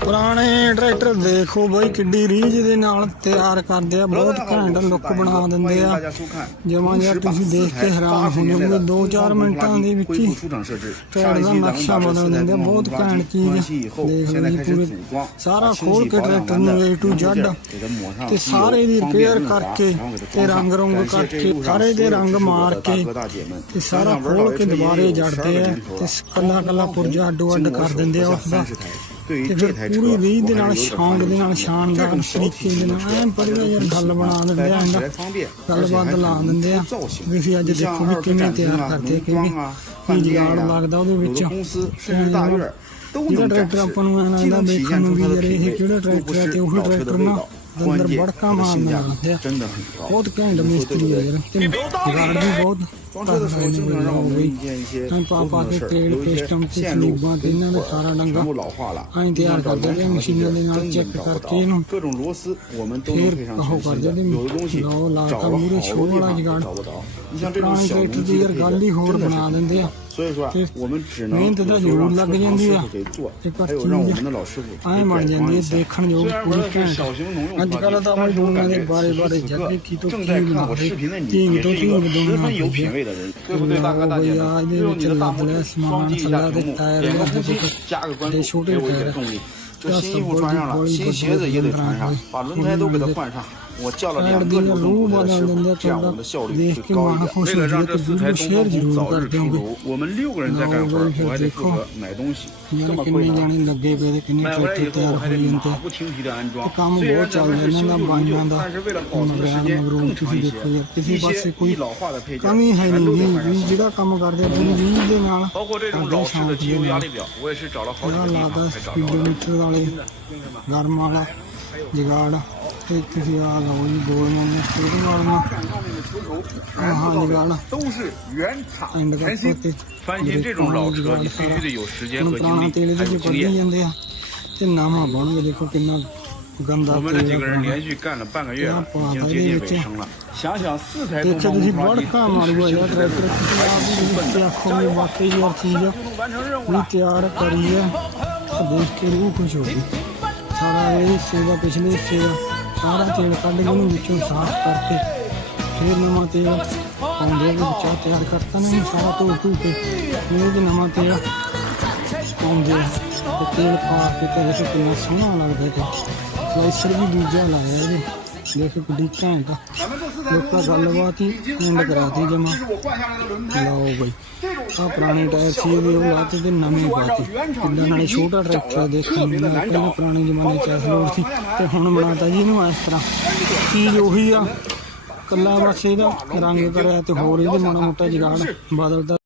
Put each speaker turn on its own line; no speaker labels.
ਪੁਰਾਣੇ ਟਰੈਕਟਰ ਦੇਖੋ ਬਈ ਕਿੱਡੀ ਰੀਝ ਦੇ ਨਾਲ ਤਿਆਰ ਕਰਦੇ ਆ ਬਹੁਤ ਘੈਂਟ ਲੁੱਕ ਬਣਾ ਦਿੰਦੇ ਆ। ਜਮਾਂ ਜਿਹਾ ਤੁਸੀਂ ਦੇਖ ਕੇ ਹੈਰਾਨ ਹੋ ਜਾਓਗੇ 2-4 ਮਿੰਟਾਂ ਦੇ ਵਿੱਚ ਹੀ ਟਰੈਕਟਰ ਦਾ ਨਕਸ਼ਾ ਬਦਲ ਦਿੰਦੇ ਆ ਬਹੁਤ ਘੈਂਟ ਚੀਜ਼। ਦੇਖ ਪੂਰੇ ਸਾਰਾ ਖੋਲ ਕੇ ਟਰੈਕਟਰ ਨੂੰ A to Z ਤੇ ਸਾਰੇ ਦੀ ਰਿਪੇਅਰ ਕਰਕੇ ਤੇ ਰੰਗ ਰੰਗ ਕਰਕੇ ਸਾਰੇ ਦੇ ਰੰਗ ਮਾਰ ਕੇ ਤੇ ਸਾਰਾ ਖੋਲ ਕੇ ਦੁਬਾਰੇ ਜੜਦੇ ਆ ਤੇ ਕੱਲਾ ਕੱਲਾ ਪੁਰਜਾ ਅੱਡੋ ਅੱਡ ਕਰ ਦਿੰਦੇ ਆ ਉਸ ਦਾ ਤੇ ਪੂਰੀ ਰੀਝ ਦੇ ਨਾਲ ਸ਼ੌਂਕ ਦੇ ਨਾਲ ਸ਼ਾਨਦਾਰ ਤਰੀਕੇ ਦੇ ਨਾਲ ਐਨ ਪਰਿਆ ਯਾਰ ਗੱਲ ਬਣਾ ਦਿੰਦੇ ਆ ਇਹਦਾ ਗੱਲਬਾਤ ਲਾ ਦਿੰਦੇ ਆ। ਤੁਸੀਂ ਅੱਜ ਦੇਖੋ ਵੀ ਕਿਵੇਂ ਤਿਆਰ ਕਰਦੇ ਕਿਵੇਂ ਕੀ ਜਗਾੜ ਲੱਗਦਾ ਉਹਦੇ ਵਿੱਚ। ਜਿਹੜਾ ਟਰੈਕਟਰ ਆਪਾਂ ਨੂੰ ਐਂ ਲੱਗਦਾ ਦੇਖਣ ਨੂੰ ਵੀ ਯਾਰ ਇਹ ਕਿਹੜਾ ਟਰੈਕਟਰ ਹੈ ਤੇ ਉਹੀ ਟਰੈਕਟਰ ਨਾ ਅੰਦਰ ਬੜਕਾ ਮਾਰਨ ਲੱਗਦੇ ਬਹੁਤ ਘੈਂਟ ਮਿਸਤਰੀ ਆ ਯਾਰ ਤੇ ਜਗਾੜ ਵੀ ਬਹੁਤ 装车的时候经常让我们遇见一些突的事儿有一些线路堵了
全部老化了
安一定要找原
的零
件
找
不
各种螺丝我们都能配上全
关
有的东西找了好多地方找不到你像这种小
直径
的真的是所以说啊我们只能有让车
间
师傅给做还有让我们的老师傅
安
给装一下虽然说是小型农用车但是我感觉此时此刻正在看我视频的你也是一个十分有品位的人，对不对，大哥大姐？用你的大拇指双击一下屏幕，点个红
心，
加个关注，给我一点动力。这新衣服穿上了，新鞋子也得穿上，把轮胎都给它换上。我叫了两个
老
轮毂
来
师傅，这样我们的效率
就
高一点。为了让轮
胎
安
装
的早日
成
熟，我们六个人在干活，我还负责买东西。这么贵
的，
买
外
衣还得马不停蹄的安装。虽然说
很
辛
苦，
但是为了保证时间更充
分
一些，一些老化的配件全都
买回来。
包括这种高精度的压力表，我也是找了好久才找到。
ਸਪੀਡੋਮੀਟਰ ਵਾਲੇ ਗਰਮ ਵਾਲਾ ਜਗਾੜ ਤੇ ਤੁਸੀਂ ਆ ਲਓ ਜੀ ਗੋਲ ਮੋਨ ਸਟੇਰਿੰਗ ਵਾਲੀਆਂ ਆਹ ਜਗਾੜ
都是原厂
ਐਂਡ
全
ਕਰ
新。
ਤੇ
翻新这种老车，你必须得有时间
ਹੁਣ
和精
ਪੁਰਾਣਾ
力，
ਤੇਲ
还
ਇਹਦੇ
有
ਚ
经
ਕੱਢੀ
验。
ਜਾਂਦੇ ਆ ਤੇ ਨਵਾਂ ਬਣੂਗਾ ਦੇਖੋ ਕਿੰਨਾ ਗੰਦਾ
我们这
ਤੇਲ
几
ਆ
个人
ਪੁਰਾਣਾ।
连续干了半个月了，
ਪੁਰਾਣਾ
已经
ਇਹਦੇ
接近
ਵਿੱਚ
尾声了。想想四台东
ਦੇਖੋ
方
ਤੁਸੀਂ
红花机
ਬੜਕਾ
同时
ਮਾਰੂਗਾ
行
ਯਾਰ
驶
ਟਰੈਕਟਰ
的
ਤੁਸੀਂ ਆਪ ਵੀ ਵਿੱਚ ਆਖੋਗੇ ਵਾਕਈ ਯਾਰ ਚੀਜ਼ ਦੇਖ ਕੇ ਰੂਹ ਖੁਸ਼ ਹੋ ਗਈ। ਸਾਰਾ ਇਹ ਸੇਵਾ, ਪਿਛਲੇ ਹਿੱਸੇ ਦਾ ਸਾਰਾ ਤੇਲ ਕੱਢ ਕੇ ਉਹਨੂੰ ਵਿੱਚੋਂ ਸਾਫ਼ ਕਰਕੇ ਫਿਰ ਨਵਾਂ ਤੇਲ ਪਾਉਂਦੇ ਨੇ ਵਿੱਚੋਂ ਤਿਆਰ ਕਰਤਾ ਨੇ ਸਾਰਾ ਧੋ ਧੂ ਕੇ ਇਹ ਵੀ ਨਵਾਂ ਤੇਲ ਪਾਉਂਦੇ ਤੇ ਤੇਲ ਪਾ ਕੇ ਤੇ ਕਿੰਨਾ ਸੋਹਣਾ ਲੱਗਦਾ ਤੇ ਲਾਈਸਰ ਵੀ ਦੂਜਾ ਲਾਇਆ ਇਹਦੇ। ਸੀ ਇਸ ਗੱਡੀ ਭੈਣ ਦਾ ਲੋਕਾਂ ਗੱਲਬਾਤ ਹੀ ਐਂਡ ਕਰਾਤੀ ਜਮਾ। ਲਓ ਬਈ ਆ ਪੁਰਾਣੇ ਟਾਇਰ ਸੀ ਵੀ ਉਹ ਲਾਤ ਤੇ ਨਵੇਂ ਪਾਤੇ ਕਿੰਨਾ ਨਾਲੇ ਛੋਟਾ ਟਰੈਕਟਰ ਦੇਖਣ ਨੂੰ ਮਿਲਿਆ ਪਹਿਲਾਂ ਪੁਰਾਣੇ ਜ਼ਮਾਨੇ ਚ ਐਸ ਸੀ। ਤੇ ਹੁਣ ਬਣਾਤਾ ਜੀ ਇਹਨੂੰ ਇਸ ਤਰ੍ਹਾਂ। ਚੀਜ਼ ਉਹੀ ਆ, ਕੱਲਾ ਬਸ ਦਾ ਰੰਗ ਕਰਿਆ ਤੇ ਹੋਰ ਇਹਦੇ ਮਾੜਾ ਮੋਟਾ ਜਗਾੜ ਬਦਲਦਾ